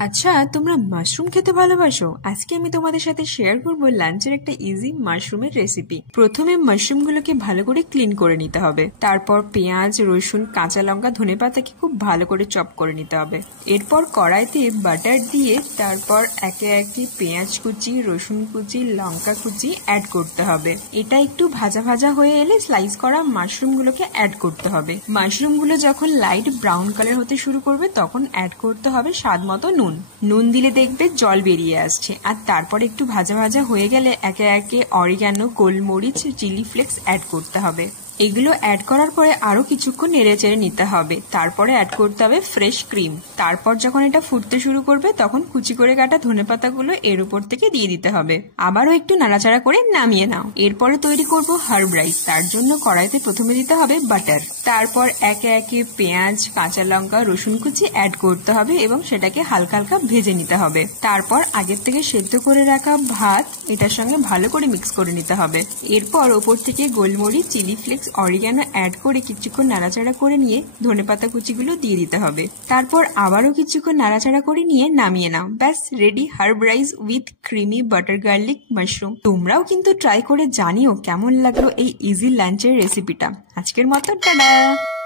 আচ্ছা, তোমরা মাশরুম খেতে ভালোবাসো? আজকে আমি তোমাদের সাথে শেয়ার করব লাঞ্চের একটা ইজি মাশরুমের রেসিপি। প্রথমে মাশরুমগুলোকে ভালো করে ক্লিন করে নিতে হবে। তারপর পেঁয়াজ, রসুন, কাঁচা লঙ্কা, ধনেপাতাকে খুব ভালো করে চপ করে নিতে হবে। এরপর কড়াইতে বাটার দিয়ে তারপর একে একে পেঁয়াজ কুচি, রসুন কুচি, লঙ্কা কুচি অ্যাড করতে হবে। এটা একটু ভাজা ভাজা হয়ে এলে স্লাইস করা মাশরুমগুলোকে অ্যাড করতে হবে। মাশরুমগুলো যখন লাইট ব্রাউন কালার হতে শুরু করবে তখন অ্যাড করতে হবে স্বাদ মতো নুন দিলে দেখবে জল বেরিয়ে আসছে। আর তারপর একটু ভাজা ভাজা হয়ে গেলে একে একে অরিগ্যানো, গোলমরিচ, চিলি ফ্লেক্স অ্যাড করতে হবে। এগুলো অ্যাড করার পরে আরো কিছুক্ষণ নেড়ে চেড়ে নিতে হবে। তারপরে অ্যাড করতে হবে ফ্রেশ ক্রিম। তারপর যখন এটা ফুটতে শুরু করবে তখন কুচি করে কাটা ধনেপাতাগুলো এর উপর থেকে দিয়ে দিতে হবে। আবারও একটু নাড়াচাড়া করে নামিয়ে নাও। এরপরে তৈরি করব হার্ব রাইস। তার জন্য কড়াইতে প্রথমে দিতে হবে বাটার। তারপর একে একে পেঁয়াজ, কাঁচা লঙ্কা, রসুন কুচি অ্যাড করতে হবে এবং সেটাকে হালকা হালকা ভেজে নিতে হবে। তারপর আগের থেকে সেদ্ধ করে রাখা ভাত এটার সঙ্গে ভালো করে মিক্স করে নিতে হবে। এরপর ওপর থেকে গোলমরিচ, চিলি ফ্লেক্স, অরিগ্যানো অ্যাড করে কিছুক্ষণ নাড়াচাড়া করে নিয়ে ধনেপাতা কুচিগুলো দিয়ে দিতে হবে। তারপর আবারও কিছুক্ষণ নাড়াচাড়া করে নিয়ে নামিয়ে নাও। ব্যাস ready herb rice with creamy butter garlic mushroom. তোমরাও কিন্তু ট্রাই করে জানিও কেমন লাগলো এই ইজি লাঞ্চের রেসিপিটা। আজকের মতো টাটা।